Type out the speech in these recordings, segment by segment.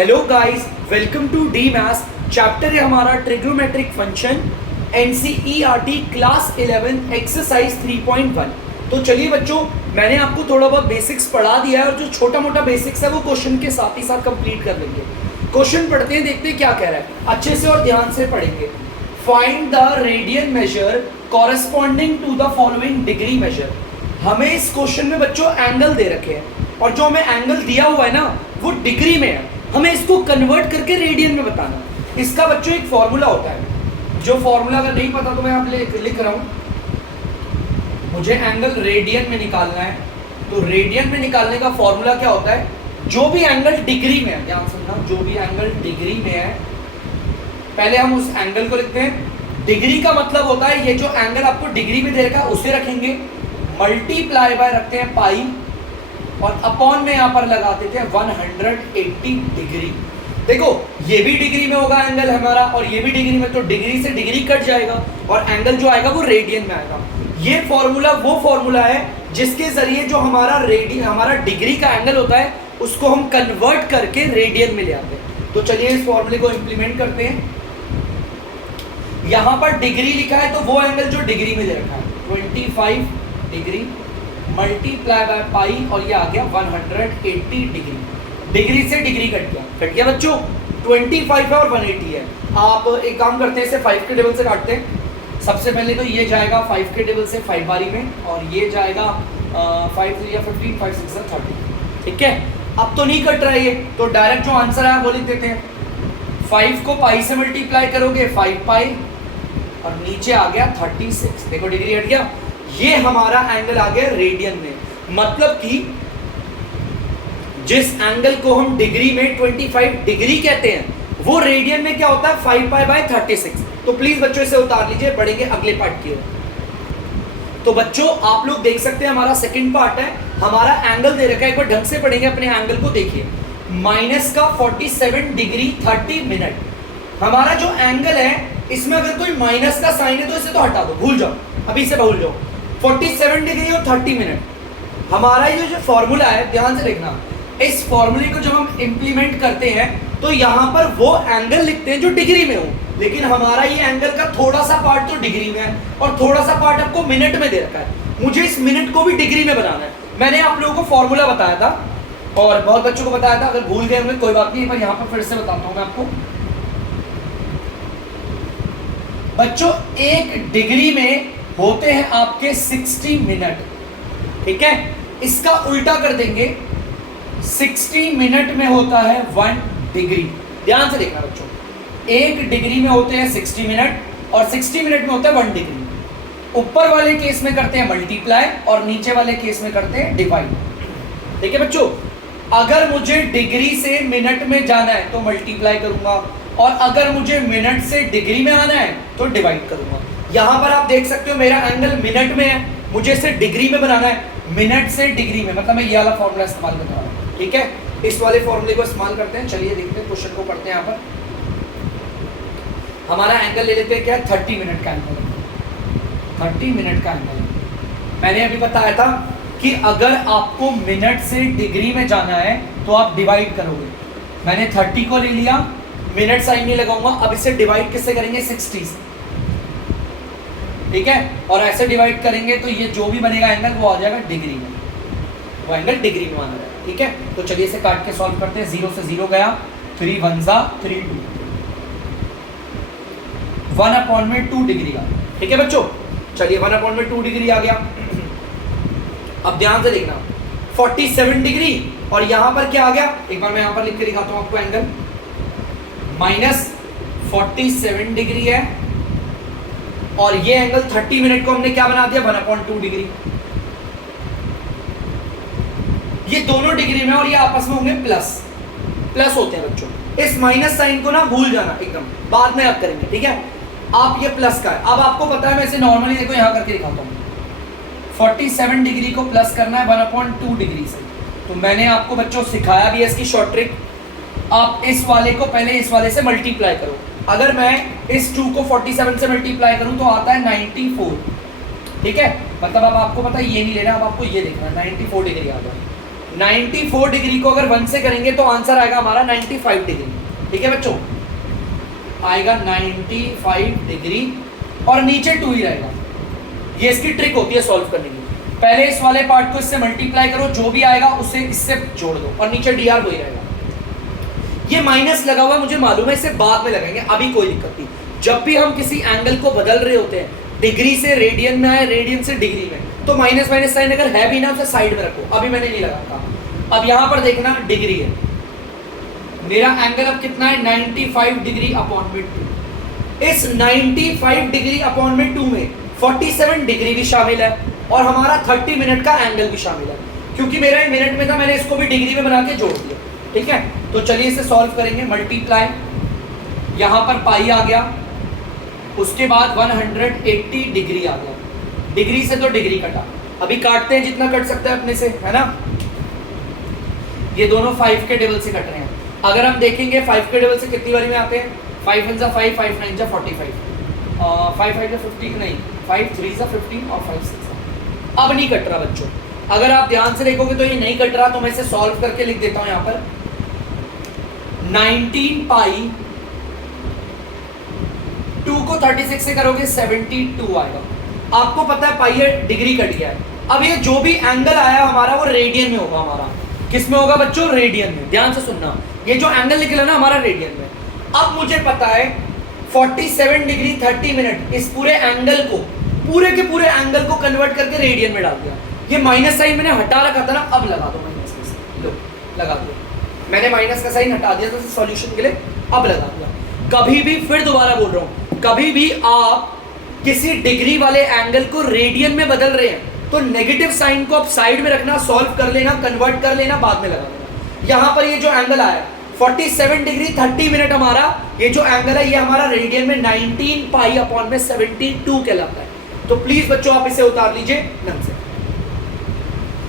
Hello guys, welcome to the maths. Chapter है हमारा trigonometric function, NCERT class 11 exercise 3.1। तो चलिए बच्चों, मैंने आपको थोड़ा बहुत बेसिक्स पढ़ा दिया है और जो छोटा मोटा बेसिक्स है वो क्वेश्चन के साथ ही साथ कंप्लीट कर लेंगे। क्वेश्चन पढ़ते हैं, देखते हैं क्या कह रहा है, अच्छे से और ध्यान से पढ़ेंगे। Find the radian measure corresponding to the following degree measure. हमें इस क्वेश्चन में बच्चों एंगल दे रखे हैं और जो हमें एंगल दिया हुआ है ना वो डिग्री में है, हमें इसको कन्वर्ट करके रेडियन में बताना। इसका बच्चों एक फॉर्मूला होता है, जो फॉर्मूला अगर नहीं पता तो मैं यहाँ लिख रहा हूँ। मुझे एंगल रेडियन में निकालना है, तो रेडियन में निकालने का फॉर्मूला क्या होता है, जो भी एंगल डिग्री में है, ध्यान सुनना, जो भी एंगल डिग्री में है पहले हम उस एंगल को लिखते हैं। डिग्री का मतलब होता है ये जो एंगल आपको डिग्री में दे रखा है उसे रखेंगे, मल्टीप्लाई बाय रखते हैं पाई और अपॉन में यहाँ पर लगा देते हैं 180 डिग्री। देखो ये भी डिग्री में होगा एंगल हमारा और ये भी डिग्री में, तो डिग्री से डिग्री कट जाएगा और एंगल जो आएगा वो रेडियन में आएगा। ये फॉर्मूला वो फॉर्मूला है जिसके जरिए जो हमारा डिग्री का एंगल होता है उसको हम कन्वर्ट करके रेडियन में ले आते हैं। तो चलिए इस फॉर्मूले को इंप्लीमेंट करते हैं। यहाँ पर डिग्री लिखा है तो वो एंगल जो डिग्री में दे रखा है 25 डिग्री मल्टीप्लाई बाय पाई और ये आ गया 180 डिग्री। डिग्री से डिग्री कट गया बच्चों। 25 है और 180 है। आप एक काम करते हैं, इसे 5 के टेबल से काटते हैं। सबसे पहले तो ये जाएगा 5 के टेबल से 5 बारी में और ये जाएगा 5 3 या 15 5 6 या 30। ठीक है, अब तो नहीं कट रहा है ये, तो डायरेक्ट जो आंसर है वो लिख देते हैं। 5 को पाई से मल्टीप्लाई करोगे 5 पाई और नीचे आ गया 36। देखो डिग्री हट गया, ये हमारा एंगल आ गया रेडियन में। मतलब कि जिस एंगल को हम डिग्री में 25 डिग्री कहते हैं वो रेडियन में क्या होता है 5 पाई बाय 36। तो प्लीज बच्चों इसे उतार लीजिए, बढ़ेंगे अगले पार्ट की ओर। तो बच्चों आप लोग देख सकते हैं हमारा सेकंड पार्ट है, हमारा एंगल दे रखा है, एक बार ढंग से पढ़ेंगे, अपने एंगल को देखिए। माइनस का 47 डिग्री 30 मिनट हमारा जो एंगल है, इसमें अगर कोई माइनस का साइन है तो इसे तो हटा दो, भूल जाओ, अभी से भूल जाओ। 47 डिग्री और 30 मिनट हमारा ये जो फॉर्मूला है, ध्यान से देखना, इस फॉर्मूले को जब हम इंप्लीमेंट करते हैं तो यहाँ पर वो एंगल लिखते हैं जो डिग्री में हो, लेकिन हमारा ये एंगल का थोड़ा सा पार्ट तो डिग्री में है और थोड़ा सा पार्ट आपको मिनट में दे रखा है। मुझे इस मिनट को भी डिग्री में बनाना है। मैंने आप लोगों को फॉर्मूला बताया था और बहुत बच्चों को बताया था, अगर भूल गए होंगे कोई बात नहीं, पर यहाँ पर फिर से बताता हूँ मैं आपको। बच्चों एक डिग्री में होते हैं आपके 60 मिनट, ठीक है, इसका उल्टा कर देंगे, 60 मिनट में होता है 1 डिग्री। ध्यान से देखना बच्चों, एक डिग्री में होते हैं 60 मिनट और 60 मिनट में होता है 1 डिग्री। ऊपर वाले केस में करते हैं मल्टीप्लाई और नीचे वाले केस में करते हैं डिवाइड। ठीक है बच्चों, अगर मुझे डिग्री से मिनट में जाना है तो मल्टीप्लाई करूंगा और अगर मुझे मिनट से डिग्री में आना है तो डिवाइड करूंगा। यहां पर आप देख सकते हो मेरा एंगल मिनट में है, मुझे इसे डिग्री में बनाना है, मिनट से डिग्री में, मतलब मैं ये वाला फॉर्मूला इस्तेमाल करने वाला हूं। ठीक है, इस वाले फॉर्मूले को इस्तेमाल करते हैं। चलिए देखते हैं, क्वेश्चन को पढ़ते हैं। यहाँ पर हमारा एंगल ले लेते हैं, क्या है, 30 मिनट का एंगल। 30 मिनट का एंगल मैंने अभी बताया था कि अगर आपको मिनट से डिग्री में जाना है तो आप डिवाइड करोगे। मैंने 30 को ले लिया, मिनट साइन नहीं लगाऊंगा, अब इसे डिवाइड किससे करेंगे, 60 से। ठीक है, और ऐसे डिवाइड करेंगे तो ये जो भी बनेगा एंगल वो आ जाएगा डिग्री में, वो एंगल डिग्री में माना जाएगा। ठीक है, तो चलिए इसे काट के सॉल्व करते हैं। 0 से 0 गया, 3 1 जा 3 2, 1/2 डिग्री का। ठीक है बच्चों, चलिए 1/2 डिग्री आ गया। अब ध्यान से देखना, 47 डिग्री और यहां पर क्या आ गया, एक बार मैं यहां पर लिख के दिखाता हूं आपको। एंगल माइनस 47 डिग्री है और ये एंगल 30 मिनट को हमने क्या बना दिया, 1/2 डिग्री। ये दोनों डिग्री में और ये आपस में होंगे प्लस होते हैं बच्चों। इस माइनस साइन को ना भूल जाना एकदम, बाद में आप करेंगे। ठीक है, आप ये प्लस का है, अब आपको पता है, मैं इसे नॉर्मली देखो यहां करके दिखाता हूं। 47 डिग्री को प्लस करना है 1/2 डिग्री से, तो मैंने आपको बच्चों सिखाया भी है इसकी शॉर्ट ट्रिक। आप इस वाले को पहले इस वाले से मल्टीप्लाई करो। अगर मैं इस 2 को 47 से मल्टीप्लाई करूं तो आता है 94। ठीक है, मतलब अब आपको पता है ये नहीं लेना, अब आपको ये देखना है 94 डिग्री आ गया। 94 डिग्री को अगर 1 से करेंगे तो आंसर आएगा हमारा 95 डिग्री। ठीक है बच्चों, आएगा 95 डिग्री और नीचे 2 ही रहेगा। ये इसकी ट्रिक होती है सॉल्व करने की। पहले इस वाले पार्ट को इससे मल्टीप्लाई करो, जो भी आएगा उसे इससे जोड़ दो और नीचे dr वही रहेगा। ये माइनस लगा हुआ मुझे मालूम है, इसे बाद में लगाएंगे, अभी कोई दिक्कत नहीं। जब भी हम किसी एंगल को बदल रहे होते हैं, डिग्री से रेडियन में आए, रेडियन से डिग्री में, तो माइनस माइनस साइन अगर है भी ना उसे साइड में रखो, अभी मैंने नहीं लगाता। अब यहाँ पर देखना डिग्री है, मेरा एंगल अब कितना है 95 डिग्री अपॉन में 2। इस 95 डिग्री अपॉन में 2 में 47 डिग्री भी शामिल है और हमारा 30 मिनट का एंगल भी शामिल है। क्योंकि मेरा मिनट में था, मैंने इसको भी डिग्री में बना के जोड़ दिया। ठीक है, तो चलिए इसे सॉल्व करेंगे। मल्टीप्लाई, यहाँ पर पाई आ गया, उसके बाद 180 डिग्री आ गया। डिग्री से तो डिग्री कटा, अभी काटते हैं जितना कट सकता है अपने से, है ना। ये दोनों 5 के टेबल से कट रहे हैं। अगर हम देखेंगे 5 के टेबल से कितनी बारी में आते हैं, 5 1 जा 5, 5 9 जा 45, 5 5 जा 50 नहीं, 5 3 जा 15 और 5 6 जा। अब नहीं कट रहा बच्चों, अगर आप ध्यान से देखोगे तो ये नहीं कट रहा, तो मैं इसे सॉल्व करके लिख देता हूं यहाँ पर। 19 पाई 2 को 36 से करोगे 72 आएगा। आपको पता है पाई डिग्री कट गया है। अब ये जो भी एंगल आया हमारा वो रेडियन में होगा। हमारा किस में होगा बच्चों, रेडियन में। ध्यान से सुनना, ये जो एंगल निकला ना हमारा रेडियन में। अब मुझे पता है 47 डिग्री 30 मिनट, इस पूरे एंगल को, पूरे के पूरे एंगल को कन्वर्ट करके रेडियन में डाल दिया। ये माइनस साइन मैंने हटा रखा था ना, अब लगा दो माइनस का साइन, लो लगा दो। मैंने माइनस का साइन हटा दिया था सॉल्यूशन के लिए, अब लगा दिया। कभी भी, फिर दोबारा बोल रहा हूं, कभी भी आप किसी डिग्री वाले एंगल को रेडियन में बदल रहे हैं तो नेगेटिव साइन को आप साइड में रखना, सॉल्व कर लेना, कन्वर्ट कर लेना, बाद में लगा देना। यहां पर ये जो एंगल आया 47 डिग्री 30 मिनट, हमारा ये जो एंगल है ये हमारा रेडियन में 19 पाई अपॉन में 72 कहलाता है। तो प्लीज बच्चों आप इसे उतार लीजिए ढंग से।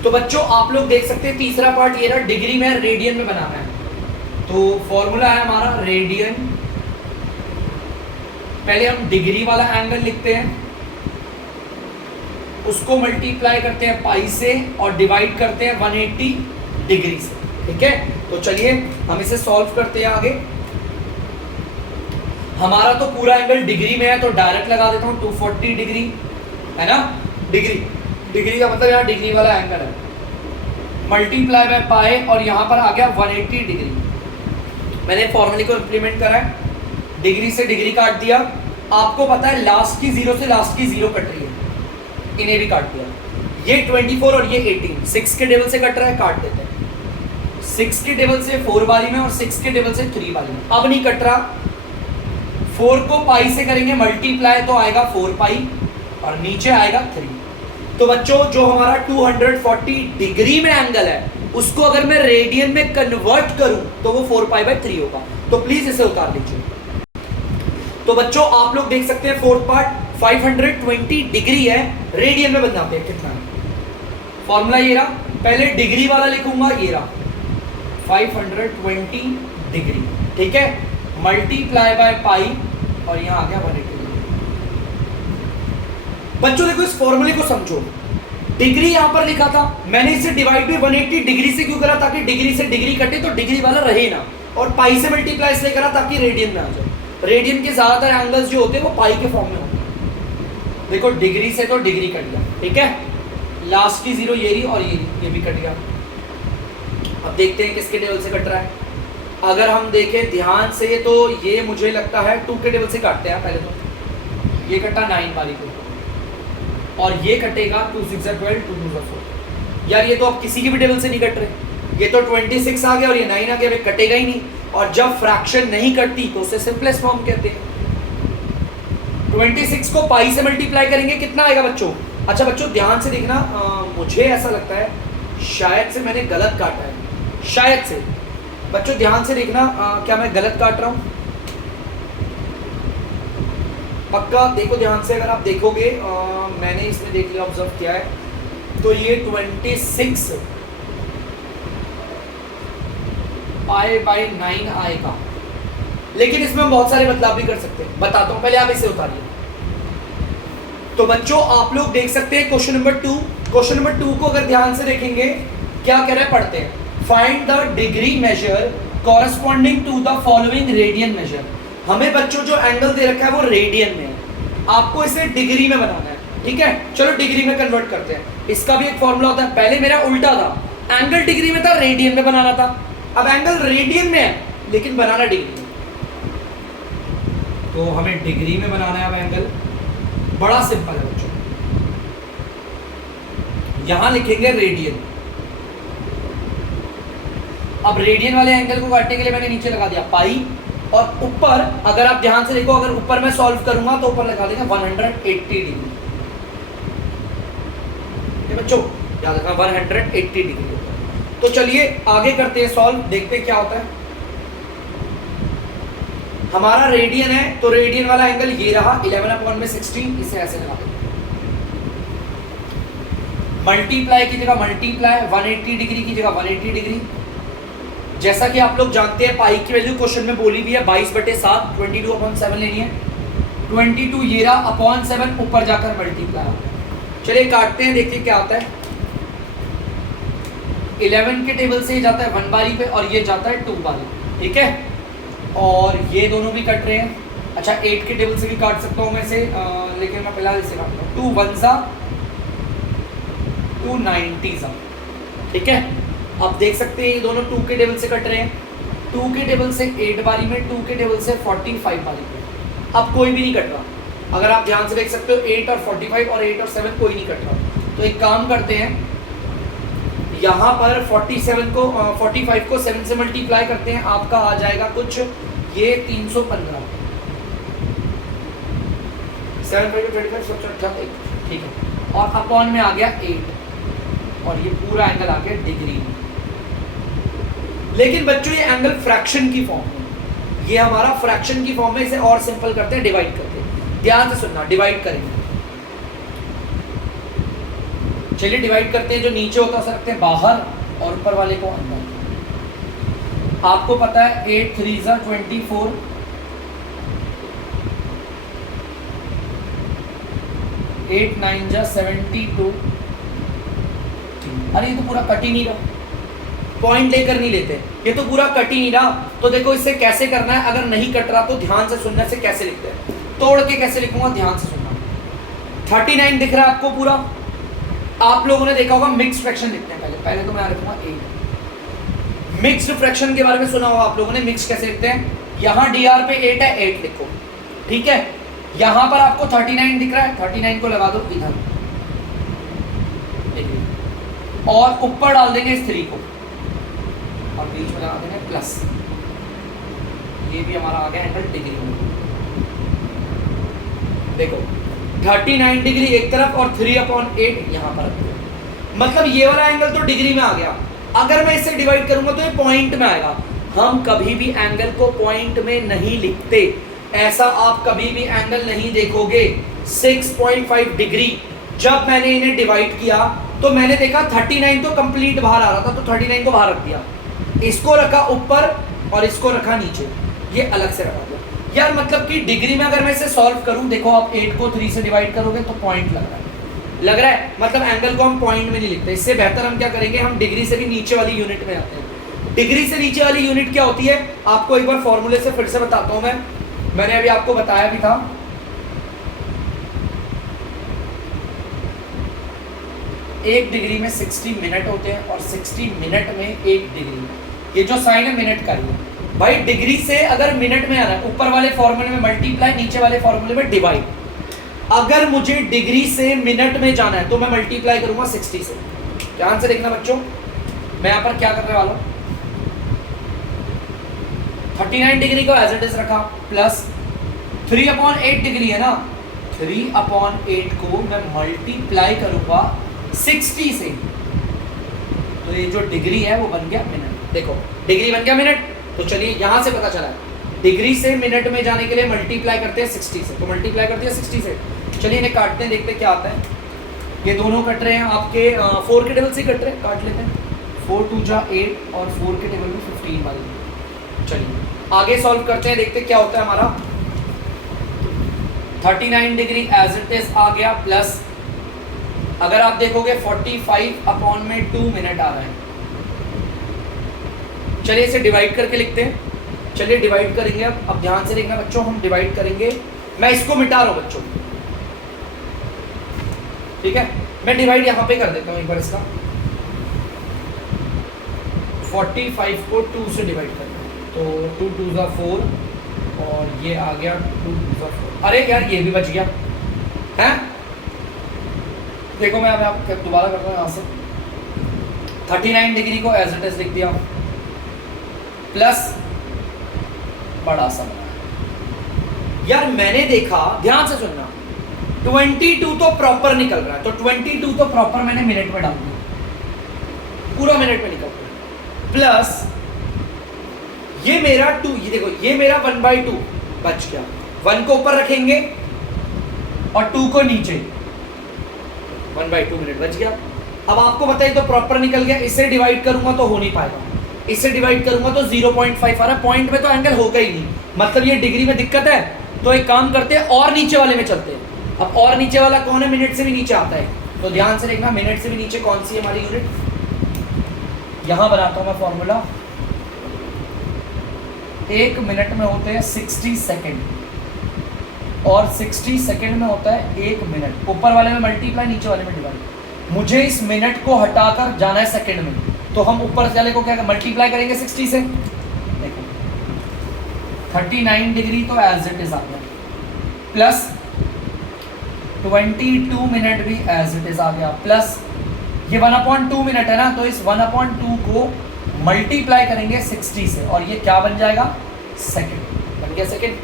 तो बच्चों आप लोग देख सकते हैं तीसरा पार्ट ये रहा, डिग्री में रेडियन में बनाना है। तो फॉर्मूला है हमारा रेडियन, पहले हम डिग्री वाला एंगल लिखते हैं, उसको मल्टीप्लाई करते हैं पाई से और डिवाइड करते हैं 180 डिग्री से। ठीक है, तो चलिए हम इसे सॉल्व करते हैं आगे। हमारा तो पूरा एंगल डिग्री में है तो डायरेक्ट लगा देता हूं 240 डिग्री, है ना। डिग्री का मतलब यहाँ डिग्री वाला एंगल है, मल्टीप्लाई बाय पाई और यहाँ पर आ गया 180 डिग्री। मैंने फॉर्मूले को इंप्लीमेंट करा है, डिग्री से डिग्री काट दिया। आपको पता है लास्ट की 0 से लास्ट की 0 कट रही है, इन्हें भी काट दिया। ये 24 और ये 18 6 के टेबल से कट रहा है, काट देते हैं। 6 के टेबल से 4 बारी में और 6 के टेबल से 3 बारी में। अब नहीं कट रहा, 4 को पाई से करेंगे मल्टीप्लाई तो आएगा 4 पाई और नीचे आएगा 3। तो बच्चों जो हमारा 240 डिग्री में एंगल है उसको अगर मैं रेडियन में कन्वर्ट करूं तो वो 4 पाई बाय 3 होगा। तो प्लीज इसे उतार लीजिए। तो बच्चों आप लोग देख सकते हैं फोर्थ पार्ट 520 डिग्री है, रेडियन में बनाते हैं कितना है। फॉर्मूला ये रहा, पहले डिग्री वाला लिखूंगा, ये रहा 520 डिग्री। ठीक है, मल्टीप्लाई बाय पाई और यहां आ गया 180 डिग्री। बच्चों देखो इस फॉर्मूले को समझो, डिग्री यहां पर लिखा था, मैंने इसे डिवाइड भी 180 डिग्री से क्यों करा, ताकि डिग्री से डिग्री कटे तो डिग्री वाला रहे ना, और पाई से मल्टीप्लाई इसलिए करा ताकि रेडियन में आ जाए। रेडियन के ज्यादातर एंगल्स जो होते हैं वो पाई के फॉर्म में होते हैं। देखो डिग्री से तो डिग्री कट गया, ठीक है, लास्ट की 0 ये रही और ये भी कट गया। अब देखते हैं किसके टेबल से कट रहा है। अगर हम देखें ध्यान से तो ये मुझे लगता है 2 के टेबल से काटते हैं। पहले तो ये कटा 9 बारी को और ये कटेगा 2 6 12 2 2 4। यार ये तो अब किसी के भी टेबल से नहीं कट रहे, ये तो 26 आ गया और ये 9 आ गया, वे कटेगा ही नहीं। और जब फ्रैक्शन नहीं कटती तो उसे सिंपलेस्ट फॉर्म कहते हैं। 26 को पाई से मल्टीप्लाई करेंगे कितना आएगा बच्चों। अच्छा बच्चों ध्यान से देखना, मुझे ऐसा लगता है शायद से मैंने गलत काटा है, शायद से। बच्चों ध्यान से देखना, क्या मैं गलत काट रहा हूँ, पक्का देखो ध्यान से। अगर आप देखोगे मैंने इसमें देख लिया, ऑब्जर्व किया है, तो ये 26 पाई बाय 9 आएगा, लेकिन इसमें हम बहुत सारे बदलाव भी कर सकते हैं, बताता हूं, पहले आप इसे उतारिए। तो बच्चों आप लोग देख सकते हैं क्वेश्चन नंबर 2 को अगर ध्यान से देखेंगे क्या कह रहे हैं, पढ़ते हैं। Find the degree measure corresponding to the following radian measure. हमें बच्चों जो एंगल दे रखा है वो रेडियन में है, आपको इसे डिग्री में बनाना है, ठीक है। चलो डिग्री में कन्वर्ट करते हैं। इसका भी एक फॉर्मूला होता है, पहले मेरा उल्टा था, एंगल डिग्री में था, रेडियन में बनाना था। अब एंगल रेडियन में है लेकिन बनाना डिग्री में, तो हमें डिग्री में बनाना है अब एंगल। बड़ा सिंपल है बच्चों, यहां लिखेंगे रेडियन। अब रेडियन वाले एंगल को काटने के लिए मैंने नीचे लगा दिया पाई, और ऊपर अगर आप ध्यान से देखो, अगर ऊपर मैं सॉल्व करूंगा तो ऊपर लगा देंगे 180 डिग्री। बच्चों याद रखना 180 डिग्री। तो चलिए आगे करते हैं सॉल्व, देखते हैं क्या होता है। हमारा रेडियन है तो रेडियन वाला एंगल ये रहा 11/16, इसे ऐसे लगा देंगे। मल्टीप्लाई की जगह मल्टीप्लाई, 180 डिग्री की जगह 180 डिग्री। जैसा कि आप लोग जानते हैं पाई की वैल्यू क्वेश्चन में बोली भी है 22/7, 22/7 लेनी है। 22 ये रहा अपॉन 7 ऊपर जाकर मल्टीप्लाई होगा। चलिए काटते हैं, देखिए क्या आता है। 11 के टेबल से जाता है 1 बारी पे और ये जाता है 2 बारी, ठीक है। और ये दोनों भी कट रहे हैं। अच्छा 8 के टेबल से भी काट सकता हूँ मैं इसे, लेकिन मैं फिलहाल इसे काटता हूँ। 2 1 सा 2 90 सा, ठीक है। आप देख सकते हैं ये दोनों 2 के टेबल से कट रहे हैं। 2 के टेबल से 8 बारी में, 2 के टेबल से 45 बारी में। अब कोई भी नहीं कट रहा, अगर आप ध्यान से देख सकते हो 8 और 45 और 8 और 7 कोई नहीं कट रहा। तो एक काम करते हैं, यहाँ पर 47 को 45 को 7 से मल्टीप्लाई करते हैं, आपका आ जाएगा कुछ ये 315। 7 5 25 78, ठीक है। और अपॉन में आ गया 8 और ये पूरा एंगल आ गया डिग्री में। लेकिन बच्चों ये एंगल फ्रैक्शन की फॉर्म में, ये हमारा फ्रैक्शन की फॉर्म में। इसे और सिंपल करते हैं, डिवाइड करते हैं। ध्यान से सुनना, डिवाइड करेंगे। चलिए डिवाइड करते हैं, जो नीचे होता है उसे रखते हैं बाहर और ऊपर वाले को अंदर। आपको पता है 8 3 ज़ा 24, 8 9 ज़ा 72। अरे ये तो पूरा कट ही नहीं रहा, पॉइंट लेकर नहीं लेते, ये तो पूरा कट ही नहीं रहा। तो देखो इससे कैसे करना है, अगर नहीं कट रहा तो ध्यान से सुनने से कैसे लिखते हैं, तोड़ के कैसे लिखूंगा, ध्यान से सुनना। 39 दिख रहा है आपको पूरा। आप लोगों ने देखा होगा मिक्स फ्रैक्शन लिखते हैं, पहले तो मैं लिखूंगा 8। मिक्स्ड फ्रैक्शन के बारे में सुना होगा आप लोगों ने, मिक्स कैसे लिखते हैं। यहाँ dr पे 8 है, 8 लिखो, ठीक है। यहाँ पर आपको 39 दिख रहा है, 39 को लगा दो इधर, और ऊपर डाल देंगे इस 3 को और बीच में लगा देंगे प्लस। ये भी हमारा आ गया एंगल डिग्री में। देखो 39 डिग्री एक तरफ और 3/8 यहाँ पर, मतलब ये वाला एंगल तो डिग्री में आ गया। अगर मैं इसे डिवाइड करूंगा तो ये पॉइंट में आएगा। हम कभी भी एंगल को पॉइंट में नहीं लिखते, ऐसा आप कभी भी एंगल नहीं देखोगे। 6.5 डिग्री जब मैंने इन्हें डिवाइड किया तो मैंने देखा 39 तो कंप्लीट बाहर आ रहा था, तो 39 को बाहर रख दिया, इसको रखा ऊपर और इसको रखा नीचे, ये अलग से रखा दिया। यार मतलब कि डिग्री में अगर मैं इसे सॉल्व करूं, देखो आप 8 को 3 से डिवाइड करोगे तो पॉइंट लग रहा है, मतलब एंगल को हम पॉइंट में नहीं लिखते। इससे बेहतर हम क्या करेंगे, हम डिग्री से भी नीचे वाली यूनिट में आते हैं। डिग्री से नीचे वाली यूनिट क्या होती है, आपको एक बार फॉर्मूले से फिर से बताता हूं मैंने अभी आपको बताया भी था। एक डिग्री में 60 मिनट होते हैं और 60 मिनट में 1 डिग्री, ये जो साइन है मिनट का ही है भाई। डिग्री से अगर मिनट में आना है, ऊपर वाले फॉर्मूले में मल्टीप्लाई, नीचे वाले फॉर्मूले में डिवाइड। अगर मुझे डिग्री से मिनट में जाना है तो मैं मल्टीप्लाई करूंगा 60 से। ध्यान से देखना बच्चों, मैं यहाँ पर क्या करने वाला हूँ, 39 डिग्री को एज इट इज रखा, प्लस 3/8 डिग्री है ना, 3/8 को मैं मल्टीप्लाई करूंगा 60 से, तो ये जो डिग्री है वो बन गया मिनट। देखो डिग्री बन गया मिनट। तो चलिए यहां से पता चला डिग्री से मिनट में जाने के लिए मल्टीप्लाई करते हैं 60 से, तो मल्टीप्लाई करते हैं 60 से। चलिए इन्हें काटते हैं, देखते हैं क्या आता है। ये दोनों कट रहे हैं आपके 4 के टेबल से कट रहे हैं, काट लेते हैं। 4 2 जा 8 और 4 के टेबल में 15 वाली। चलिए आगे सॉल्व करते हैं, देखते हैं क्या होता है हमारा। 39 डिग्री एज इट इज आ गया, प्लस अगर आप देखोगे 45/2 मिनट आ रहा है, चलिए इसे डिवाइड करके लिखते हैं। चलिए डिवाइड करेंगे। अब ध्यान से देखना बच्चों, हम डिवाइड करेंगे। मैं इसको मिटा रहा हूँ बच्चों, ठीक है। मैं डिवाइड यहाँ पे कर देता हूँ एक बार इसका। 45 को 2 से डिवाइड करना है, तो 2 2 ज़ा 4 और ये आ गया 2 2 ज़ा 4। अरे यार ये भी बच गया है। देखो मैं आपको दोबारा करता हूँ यहाँ से। 39 डिग्री को एज इट इज लिख दिया, प्लस बड़ा सा बनाया। यार मैंने देखा, ध्यान से सुनना, 22 तो प्रॉपर निकल रहा है, तो 22 तो प्रॉपर मैंने मिनट में डाल दिया, पूरा मिनट में निकल रहा है। प्लस ये मेरा 2, ये देखो ये मेरा 1/2 बच गया। 1 को ऊपर रखेंगे और 2 को नीचे, 1/2 मिनट बच गया। अब आपको बताइए तो प्रॉपर निकल गया। इससे डिवाइड करूंगा तो हो नहीं पाएगा, इससे डिवाइड करूंगा तो 0.5 आ रहा है। पॉइंट में तो एंगल होगा ही नहीं, मतलब ये डिग्री में दिक्कत है। तो एक काम करते हैं और नीचे वाले में चलते हैं। अब और नीचे वाला कौन है? मिनट से भी नीचे आता है, तो ध्यान से देखना मिनट से भी नीचे कौन सी है हमारी यूनिट। यहां बनाता हूं मैं फॉर्मूला। 1 मिनट में होते हैं 60 सेकेंड और 60 सेकेंड में होता है 1 मिनट। ऊपर वाले में मल्टीप्लाई, नीचे वाले में डिवाइड। मुझे इस मिनट को हटाकर जाना है सेकेंड में, तो हम ऊपर वाले को क्या मल्टीप्लाई करेंगे 60 से। देखो 39 डिग्री तो एज इट इज आ गया, प्लस 22 मिनट भी एज इट इज आ गया, प्लस ये 1/2 मिनट है ना, तो इस 1/2 को मल्टीप्लाई करेंगे 60 से और ये क्या बन जाएगा? सेकेंड बन गया, सेकेंड।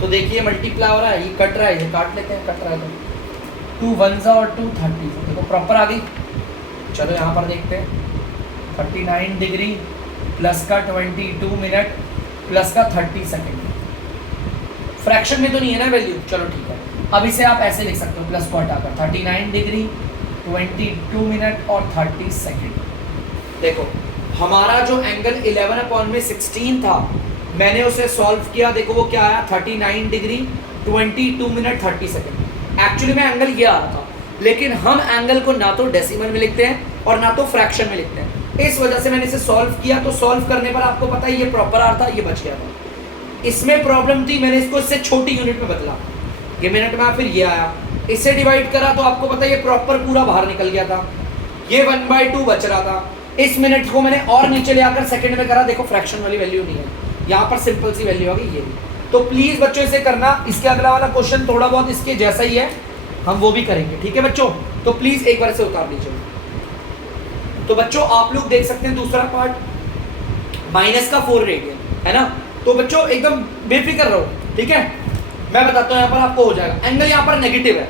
तो देखिए मल्टीप्लाई हो रहा है, ये कट रहा है, ये काट लेते हैं, कट रहा है तो 2 1 और 2 30। देखो प्रॉपर आ गई। चलो यहाँ पर देखते हैं 39 डिग्री प्लस का 22 मिनट प्लस का 30 सेकेंड। फ्रैक्शन में तो नहीं है ना वैल्यू, चलो ठीक है। अब इसे आप ऐसे लिख सकते हो, प्लस को हटाकर 39 डिग्री 22 मिनट और 30 सेकेंड। देखो हमारा जो एंगल 11/16 था, मैंने उसे सॉल्व किया। देखो वो क्या आया? 39 डिग्री 22 मिनट 30 सेकेंड। एक्चुअली में एंगल ये आ रहा था, लेकिन हम एंगल को ना तो डेसिमल में लिखते हैं और ना तो फ्रैक्शन में लिखते हैं। इस वजह से मैंने इसे सॉल्व किया, तो सॉल्व करने पर आपको पता है ये प्रॉपर आ रहा था, ये बच गया था। इसमें प्रॉब्लम थी, मैंने इसको इससे छोटी यूनिट में बदला, ये मिनट में फिर ये आया। इससे डिवाइड करा तो आपको पता है ये प्रॉपर पूरा बाहर निकल गया था, ये 1/2 बच रहा था। इस मिनट को मैंने और नीचे ले आकर सेकंड में करा। देखो फ्रैक्शन वाली वैल्यू नहीं है, यहाँ पर सिंपल सी वैल्यू होगी ये। तो प्लीज बच्चों इसे करना। इसके अगला वाला क्वेश्चन थोड़ा बहुत इसके जैसा ही है, हम वो भी करेंगे, ठीक है बच्चों। तो प्लीज एक बार इसे उतार लीजिए। तो बच्चों आप लोग देख सकते हैं दूसरा पार्ट, -4 रेडियन है ना। तो बच्चों एकदम बेफिक्र रहो, ठीक है। मैं बताता हूँ यहाँ पर आपको हो जाएगा। एंगल यहाँ पर नेगेटिव है,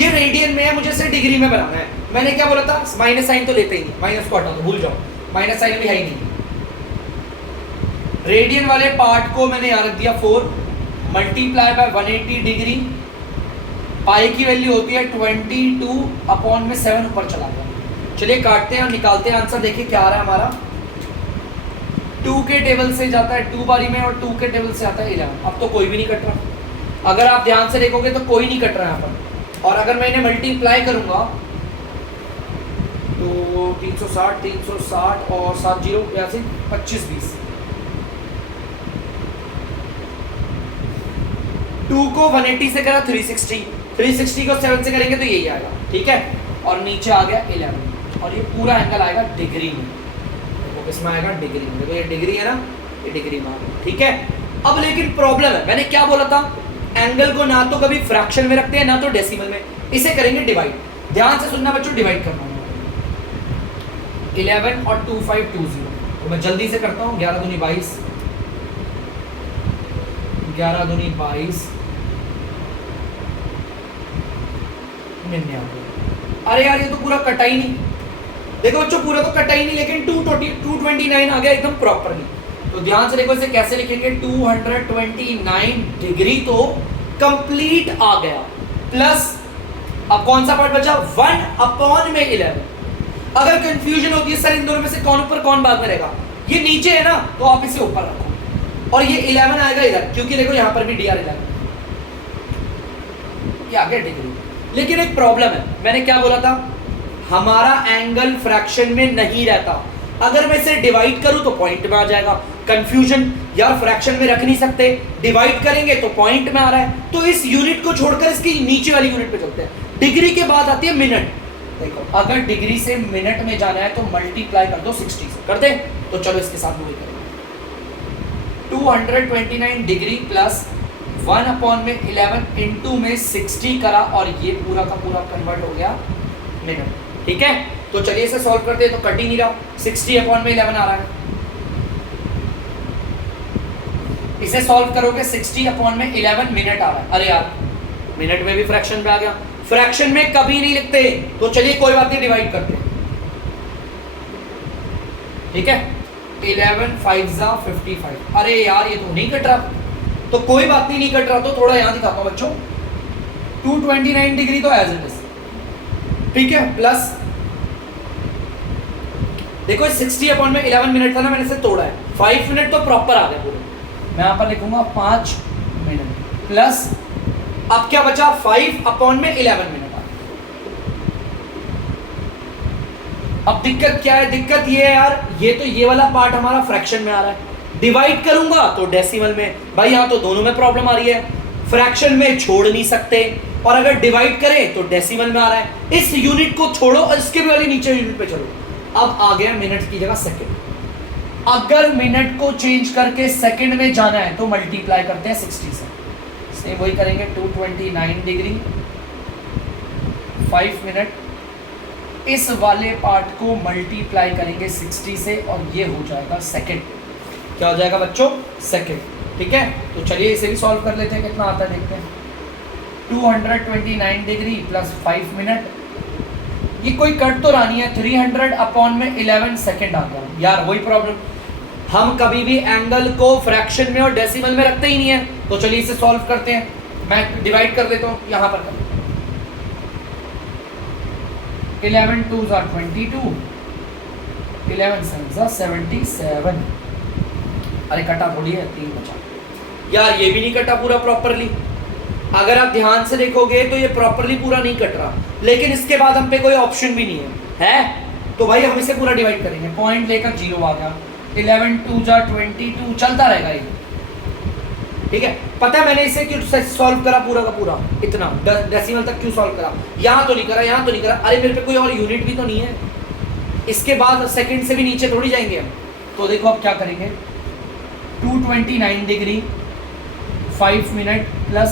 ये रेडियन में है, मुझे इसे डिग्री में बनाना है। मैंने क्या बोला था? माइनस साइन तो लेते ही नहीं, माइनस को हटा दो, भूल जाओ, माइनस साइन भी है ही नहीं। रेडियन वाले पार्ट को मैंने यहाँ रख दिया 4 मल्टीप्लाई बाय 180 डिग्री। पाई की वैल्यू होती है 22/7 ऊपर चला गया। चलिए काटते हैं और निकालते हैं आंसर। देखिए क्या आ रहा है हमारा। 2 के टेबल से जाता है 2 बारी में और 2 के टेबल से आता है 11। अब तो कोई भी नहीं कट रहा, अगर आप ध्यान से देखोगे तो कोई नहीं कट रहा है यहाँ पर। और अगर मैं इन्हें मल्टीप्लाई करूंगा तो 360 और 7 0 ऐसे 25 20। 2 को 180 से करा 360 को 7 से करेंगे तो यही आएगा, ठीक है। और नीचे आ गया 11 और ये पूरा एंगल आएगा डिग्री में। देखो किसमें आएगा? डिग्री में। देखो ये डिग्री है ना, ये डिग्री में आ गया, ठीक है। अब लेकिन प्रॉब्लम है, मैंने क्या बोला था? एंगल को ना तो कभी फ्रैक्शन में रखते हैं ना तो डेसिमल में, इसे करेंगे डिवाइड। ध्यान से सुनना बच्चों, डिवाइड करना है 11 और 2520। तो मैं जल्दी से करता हूँ। 11 दूनी 22, 11 दूनी 22, 99। अरे यार ये तो पूरा कटा ही नहीं। देखो बच्चों पूरा तो कटा ही नहीं, लेकिन 229 आ गया एकदम प्रॉपरली। तो ध्यान से देखो इसे कैसे लिखेंगे? 229 डिग्री तो कंप्लीट आ गया, प्लस अब कौन सा पार्ट बचा? 1/11। अगर कंफ्यूजन होती है सर इन दोनों में से कौन ऊपर कौन बाद में रहेगा, ये नीचे है ना, तो आप इसे ऊपर रखो और ये 11 आएगा इधर, क्योंकि देखो यहाँ पर भी DR 11 ये आ गया डिग्री। लेकिन एक प्रॉब्लम है, मैंने क्या बोला था? हमारा एंगल फ्रैक्शन में नहीं रहता। अगर मैं इसे डिवाइड करूं तो पॉइंट में आ जाएगा। कंफ्यूजन यार, फ्रैक्शन में रख नहीं सकते, डिवाइड करेंगे तो पॉइंट में आ रहा है, तो इस यूनिट को छोड़कर इसकी नीचे वाली यूनिट पे चलते हैं। डिग्री के बाद आती है मिनट। देखो अगर डिग्री से मिनट में जाना है तो मल्टीप्लाई कर दो 60 से, करते हैं तो चलो इसके साथ वही करेंगे। 229 डिग्री प्लस 1/11 इंटू में 60 करा और ये पूरा का पूरा कन्वर्ट हो गया मिनट। ठीक है, तो चलिए इसे सॉल्व करते हैं, तो कट ही नहीं रहा, 60/11 आ रहा है। इसे सॉल्व करोगे 60/11 मिनट आ रहा है। अरे यार मिनट में भी फ्रैक्शन पे आ गया, फ्रैक्शन में कभी नहीं लिखते, तो चलिए कोई बात नहीं, डिवाइड करते हैं। ठीक है, 11 5 ज़ा 55। अरे यार ये तो नहीं कट रहा, तो कोई बात नहीं, नहीं कट रहा तो थोड़ा यहां दिखाता हूं बच्चों। 229 डिग्री तो एज इट इज, ठीक है, प्लस देखो 60/11 मिनट था ना, मैंने इसे तोड़ा है, 5 मिनट तो प्रॉपर आ गए पूरे। मैं यहां पर लिखूंगा 5 मिनट प्लस अब क्या बचा 5/11 मिनट। अब दिक्कत क्या है, दिक्कत ये है यार, ये तो ये वाला पार्ट हमारा फ्रैक्शन में आ रहा है, डिवाइड करूंगा तो डेसिमल में। भाई यहां तो दोनों में प्रॉब्लम आ रही है, फ्रैक्शन में छोड़ नहीं सकते और अगर डिवाइड करें तो डेसिमल में आ रहा है। इस यूनिट को छोड़ो और इसके भी वाली नीचे यूनिट पे चलो। अब आ गया मिनट की जगह सेकंड। अगर मिनट को चेंज करके सेकंड में जाना है तो मल्टीप्लाई करते हैं 60 से। सेम वही करेंगे, 229 डिग्री 5 मिनट, इस वाले पार्ट को मल्टीप्लाई करेंगे 60 से और ये हो जाएगा सेकंड। क्या हो जाएगा बच्चों, सेकंड। ठीक है, तो चलिए इसे भी सॉल्व कर लेते हैं, कितना आता है देखते हैं। 229 डिग्री प्लस 5 मिनट, ये कोई कट तो रानी है, 300/11 सेकंड आ गया। यार वही प्रॉब्लम, हम कभी भी एंगल को फ्रैक्शन में और डेसिमल में रखते ही नहीं है, तो चलिए इसे सॉल्व करते हैं। मैं डिवाइड कर देता हूँ, यहाँ पर कर 11 2 ज़ा 22, 11 7 ज़ा 77। अरे कटा थोड़ी है, 3 बचा। यार ये भी नहीं कटा पूरा प्रॉपरली, अगर आप ध्यान से देखोगे तो ये प्रॉपरली पूरा नहीं कट रहा, लेकिन इसके बाद हम पे कोई ऑप्शन भी नहीं है, तो भाई हम इसे पूरा डिवाइड करेंगे। पॉइंट लेकर 0 आ गया, 11 2 ज़ा 22, चलता रहेगा ये। ठीक है, पता है मैंने इसे क्यों सॉल्व करा पूरा का पूरा, इतना डेसिमल तक क्यों सॉल्व करा, यहाँ तो नहीं करा, यहाँ तो नहीं करा, अरे मेरे पे कोई और यूनिट भी तो नहीं है, इसके बाद सेकंड से भी नीचे थोड़ी जाएंगे हम। तो देखो अब क्या करेंगे, 229 डिग्री 5 मिनट प्लस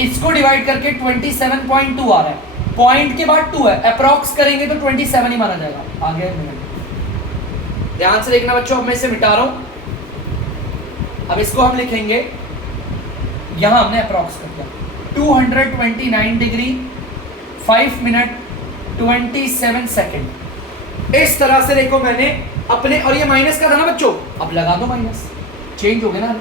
इसको डिवाइड करके 27.2 आ रहा है, पॉइंट के बाद 2 है, अप्रॉक्स करेंगे तो 27 ही माना जाएगा। आगे मिनट, ध्यान से देखना बच्चों, अब मैं इसे मिटा रहा हूं, अब इसको हम लिखेंगे, यहां हमने अप्रॉक्स कर दिया 229 डिग्री 5 मिनट 27 सेकंड। इस तरह से देखो मैंने अपने, और ये माइनस का था ना बच्चों, अब लगा दो माइनस, चेंज हो गया ना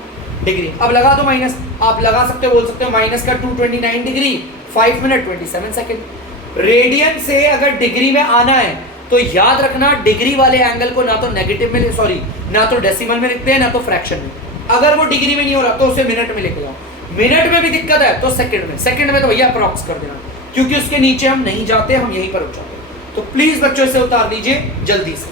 डिग्री, अब लगा दो माइनस, आप लगा सकते हो, बोल सकते हो माइनस का 229 डिग्री 5 मिनट 27 सेकंड। रेडियन से अगर डिग्री में आना है तो याद रखना, डिग्री वाले एंगल को ना तो नेगेटिव में, सॉरी ना तो डेसिमल में लिखते हैं ना तो फ्रैक्शन में। अगर वो डिग्री में नहीं हो रहा तो उसे मिनट में लेके जाओ, मिनट में भी दिक्कत है तो सेकंड में, सेकंड में तो भैया अप्रॉक्स कर देना, क्योंकि उसके नीचे हम नहीं जाते, हम यहीं पर रुक जाते हैं। तो प्लीज बच्चों इसे उतार दीजिए जल्दी से।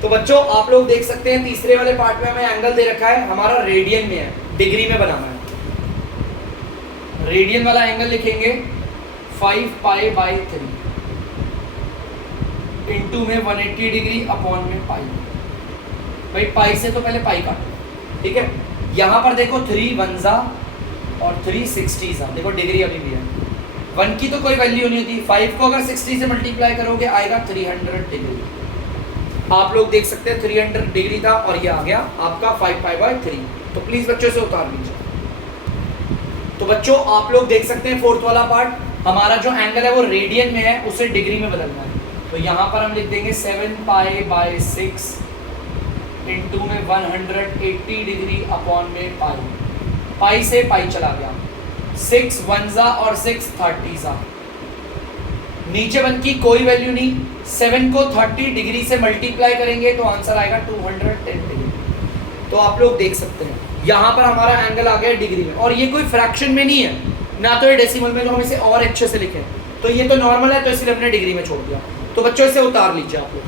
तो बच्चों आप लोग देख सकते हैं तीसरे वाले पार्ट में हमें एंगल दे रखा है, हमारा रेडियन में है, डिग्री में बनाना है। रेडियन वाला एंगल लिखेंगे 5π/3 इंटू में 180 डिग्री अपॉन में पाई। भाई पाई से तो पहले पाई काटो, ठीक है। यहाँ पर देखो 3 1 ज़ा और 3 60 ज़ा, देखो डिग्री अभी भी है, 1 की तो कोई वैल्यू नहीं होती, 5 को अगर 60 से मल्टीप्लाई करोगे आएगा 300 डिग्री। आप लोग देख सकते हैं 300 डिग्री था और ये आ गया आपका 5π/3। तो प्लीज बच्चों से उतार लीजिए। तो बच्चों आप लोग देख सकते हैं फोर्थ वाला पार्ट, हमारा जो एंगल है वो रेडियन में है, उसे डिग्री में बदलना है। तो यहाँ पर हम लिख देंगे 7π/6 इंटू में 180 डिग्री अपॉन में पाई। पाई से पाई चला गया, 6 1 ज़ा और 6 30 ज़ा, नीचे 1 की कोई वैल्यू नहीं, 7 को 30 डिग्री से मल्टीप्लाई करेंगे तो आंसर आएगा 210 डिग्री। तो आप लोग देख सकते हैं यहाँ पर हमारा एंगल आ गया डिग्री में, और ये कोई फ्रैक्शन में नहीं है ना तो ये डेसिमल में, तो हम इसे और अच्छे से लिखें। तो ये तो नॉर्मल है तो इसलिए हमने डिग्री में छोड़ दिया। तो बच्चों इसे उतार लीजिए आप लोग।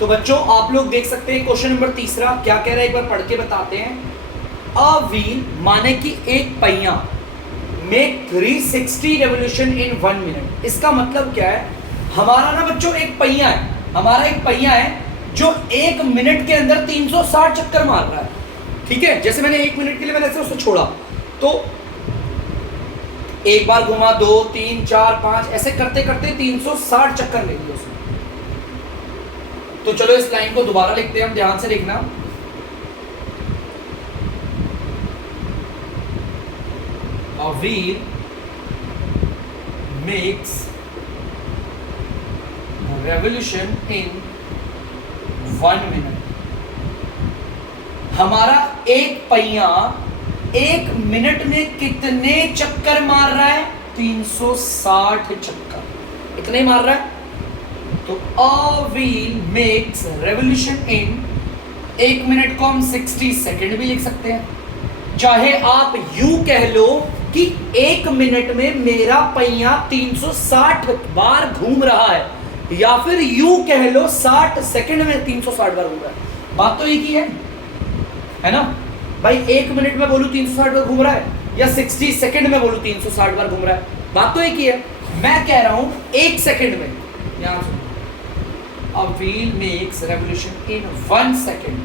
तो बच्चों आप लोग देख सकते हैं क्वेश्चन नंबर तीसरा क्या कह रहा है, एक बार पढ़ के बताते हैं। अ व्हील माने कि एक पहिया मेक 360 रेवोल्यूशन इन 1 मिनट। इसका मतलब क्या है, हमारा ना बच्चों एक पहिया है, हमारा एक पहिया है जो 1 मिनट के अंदर 360 चक्कर मार रहा है। ठीक है, जैसे मैंने 1 मिनट के लिए मैंने ऐसे उसको छोड़ा तो एक बार घुमा, 2 3 4 5 ऐसे करते करते 360 चक्कर ले लिए उसने। तो चलो इस लाइन को दोबारा लिखते हैं हम, ध्यान से देखना। A wheel makes a revolution in 1 minute। हमारा एक पहिया 1 मिनट में कितने चक्कर मार रहा है? 360 चक्कर, इतने ही मार रहा है। तो a wheel makes revolution in 1 minute को हम 60 सेकेंड भी लिख सकते हैं। चाहे आप यूं कह लो कि 1 मिनट में मेरा पहिया 360 बार घूम रहा है, या फिर यूं कह लो 60 सेकेंड में 360 बार घूम रहा है। बात तो एक ही है ना भाई। 1 मिनट में बोलूं 360 बार घूम रहा है या 60 सेकेंड में बोलूं 360 बार घूम रहा है, बात तो एक ही है। मैं कह रहा हूं 1 सेकेंड में, यहां से A wheel makes revolution in 1 second।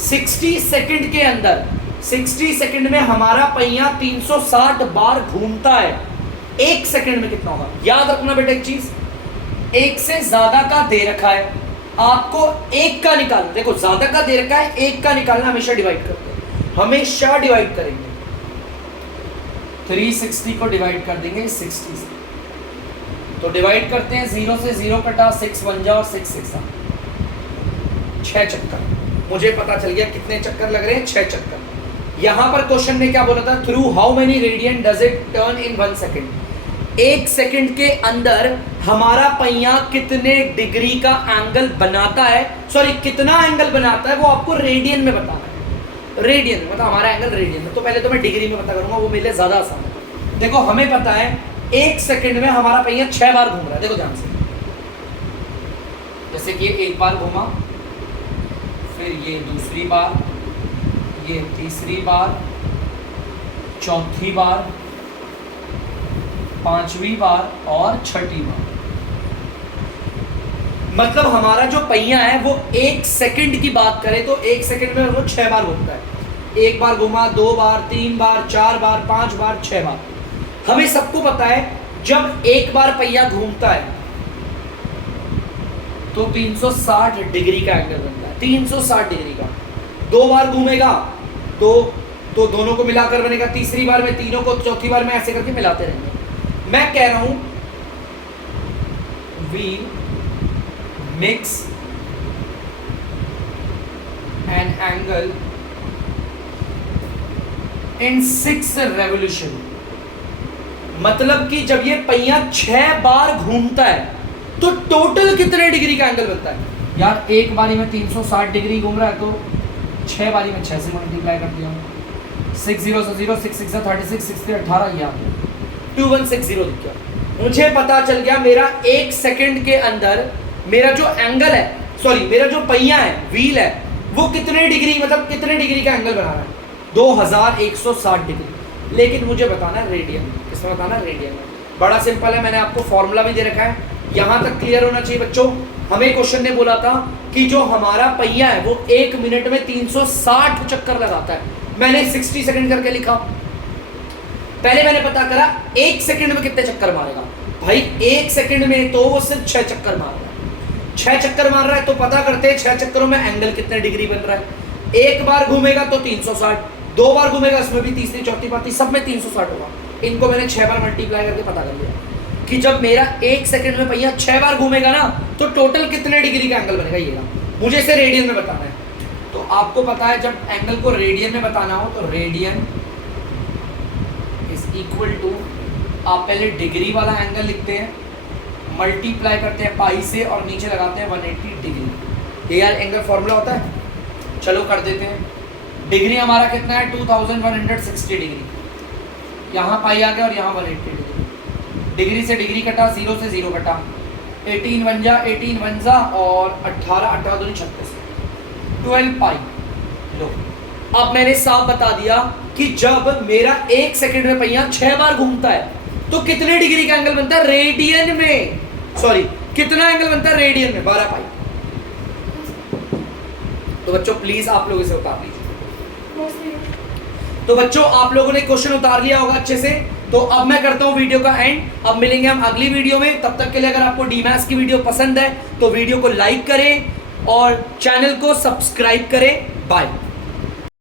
60 second के अंदर, 60 सेकंड में हमारा पहिया 360 बार घूमता है। 1 सेकंड में कितना होगा? याद रखना बेटा एक चीज, 1 से ज्यादा का दे रखा है, आपको 1 का निकालना। देखो ज्यादा का दे रखा है, 1 का निकालना हमेशा डिवाइड करते हैं, हमेशा डिवाइड करेंगे। 360 को डिवाइड कर देंगे 60 से, तो डिवाइड करते हैं, 0 से 0 कटा, 6 बन जा और 6 6 6 चक्कर। मुझे पता चल गया कितने चक्कर लग रहे हैं, 6 चक्कर। यहां पर क्वेश्चन में क्या बोला था? Through how many radian does it turn in 1 second. 1 second के अंदर हमारा पहिया कितने डिग्री का एंगल बनाता है, सॉरी कितना एंगल बनाता है, वो आपको रेडियन में बताना है। रेडियन में मतलब हमारा एंगल रेडियन में, तो पहले तो मैं डिग्री में पता करूंगा, वो मेरे लिए ज्यादा आसान है। देखो हमें पता है 1 सेकंड में हमारा पहिया 6 बार घूम रहा है। देखो ध्यान से, जैसे कि 1 बार घूमा, फिर ये दूसरी बार, ये तीसरी बार, चौथी बार, 5वीं बार और 6ठी बार। मतलब हमारा जो पहिया है वो 1 सेकंड की बात करें तो 1 सेकंड में वो 6 बार घूमता है। 1 बार घूमा, 2 बार, 3 बार, 4 बार, 5 बार, 6 बार। हमें सबको पता है जब 1 बार पहिया घूमता है तो 360 डिग्री का एंगल बनता है, 360 डिग्री का। 2 बार घूमेगा तो दोनों को मिलाकर बनेगा, तीसरी बार में तीनों को, चौथी बार में ऐसे करके मिलाते रहेंगे। मैं कह रहा हूं wheel makes an angle in 6 revolution. मतलब कि जब ये पहिया 6 बार घूमता है तो टोटल कितने डिग्री का एंगल बनता है? यार एक बारी में 360 डिग्री घूम रहा है तो 6 बारी में 6 से मल्टीप्लाई कर दिया, 6 0 से 0, 6 6 36, 6 3 18, ये 2160 दिख गया। मुझे पता चल गया मेरा 1 सेकंड के अंदर मेरा जो एंगल है, सॉरी मेरा जो पहिया है, व्हील है, वो कितने डिग्री, मतलब कितने डिग्री का एंगल बना रहा है? 2160 डिग्री। लेकिन मुझे बताना है रेडियन में। किसमें बताना है? रेडियन में। बड़ा सिंपल है, मैंने आपको फॉर्मूला भी दे रखा है, यहाँ तक क्लियर होना चाहिए बच्चों। हमें क्वेश्चन ने बोला था कि जो हमारा पहिया है वो 1 मिनट में 360 चक्कर लगाता है। मैंने 60 सेकंड करके लिखा। पहले मैंने पता करा 1 सेकंड में कितने चक्कर मारेगा। भाई 1 सेकंड में तो वो सिर्फ 6 चक्कर मार रहा है। 6 चक्कर मार रहा है तो पता करते हैं 6 चक्करों में एंगल कितने डिग्री बन रहा है। 1 बार घूमेगा तो 360, 2 बार घूमेगा उसमें भी तीसरी चौथी पाती सब में 360 होगा। इनको मैंने 6 बार मल्टीप्लाई करके पता कर लिया कि जब मेरा 1 सेकंड में पहिया 6 बार घूमेगा ना तो टोटल कितने डिग्री का एंगल बनेगा, ये ना मुझे इसे रेडियन में बताना है। तो आपको पता है जब एंगल को रेडियन में बताना हो तो रेडियन इज इक्वल टू, आप पहले डिग्री वाला एंगल लिखते हैं, मल्टीप्लाई करते हैं पाई से और नीचे लगाते हैं 180 डिग्री। ये यार एंगल फॉर्मूला होता है, चलो कर देते हैं। डिग्री हमारा कितना है? 2160 डिग्री। यहाँ पाई आ गया और यहाँ 180 डिग्री। डिग्री से डिग्री कटा, 0 से 0 कटा, 18 वन जा 18 वन जा और 18 18 दूनी 36 12 पाई। लो अब मैंने साफ बता दिया कि जब मेरा 1 सेकंड में पहिया 6 बार घूमता है तो कितने डिग्री का एंगल बनता है रेडियन में, सॉरी कितना एंगल बनता है रेडियन में 12 पाई। तो बच्चों प्लीज आप लोग इसे उतार लीजिए। तो बच्चों आप लोगों ने क्वेश्चन उतार लिया होगा अच्छे से। तो अब मैं करता हूं वीडियो का एंड। अब मिलेंगे हम अगली वीडियो में। तब तक के लिए अगर आपको डीमैथ्स की वीडियो पसंद है तो वीडियो को लाइक करें और चैनल को सब्सक्राइब करें। बाय।